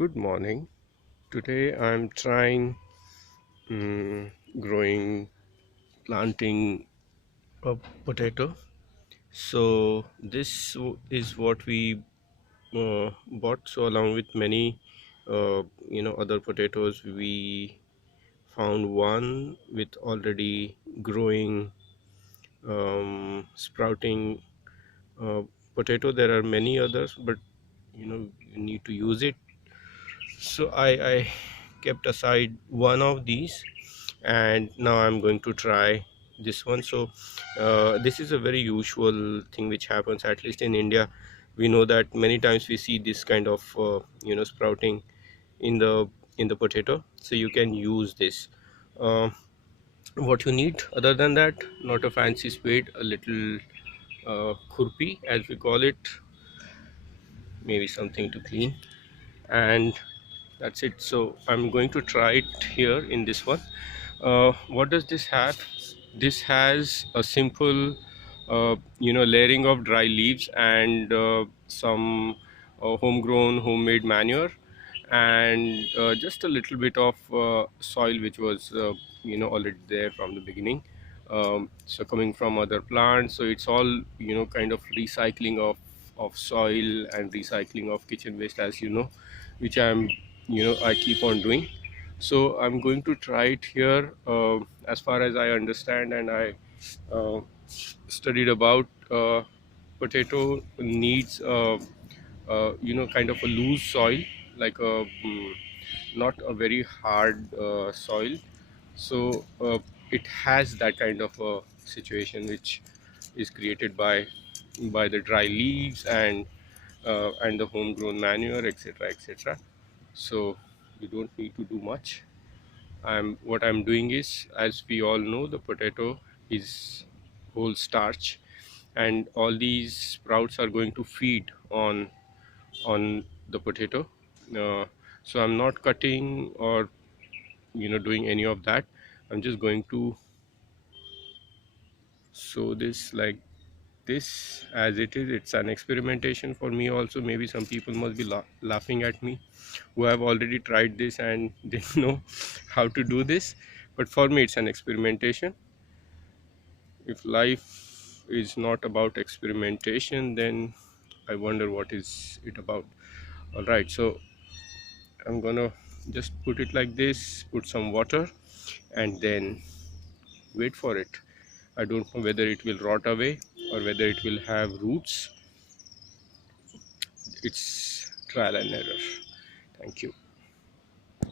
Good morning. Today I'm trying growing, planting a potato. So this is what we bought. So along with many, other potatoes, we found one with already growing, sprouting potato. There are many others, but you need to use it. So I kept aside one of these, and now I'm going to try this one. So this is a very usual thing which happens, at least in India. We know that many times we see this kind of sprouting in the potato, so you can use this. What you need other than that, not a fancy spade, a little khurpi as we call it, maybe something to clean, and that's it. So I'm going to try it here in this one. What does this have? This has a simple layering of dry leaves and some homegrown homemade manure, and just a little bit of soil which was already there from the beginning, so coming from other plants. So it's all kind of recycling of soil and recycling of kitchen waste, as which I keep on doing. So I'm going to try it here. As far as I understand, and I uh, studied about, potato needs kind of a loose soil, like a not a very hard soil. So it has that kind of a situation which is created by the dry leaves and the homegrown manure, etc., etc. So you don't need to do much. What I'm doing is, as we all know, the potato is whole starch, and all these sprouts are going to feed on the potato. uh, so I'm not cutting or doing any of that. I'm just going to sow this like this as it is. It's an experimentation for me also. Maybe some people must be laughing at me, who have already tried this and they know how to do this, but for me it's an experimentation. If life is not about experimentation, then I wonder what is it about. All right, so I'm gonna just put it like this, put some water, and then wait for it. I don't know whether it will rot away or whether it will have roots. It's trial and error. Thank you.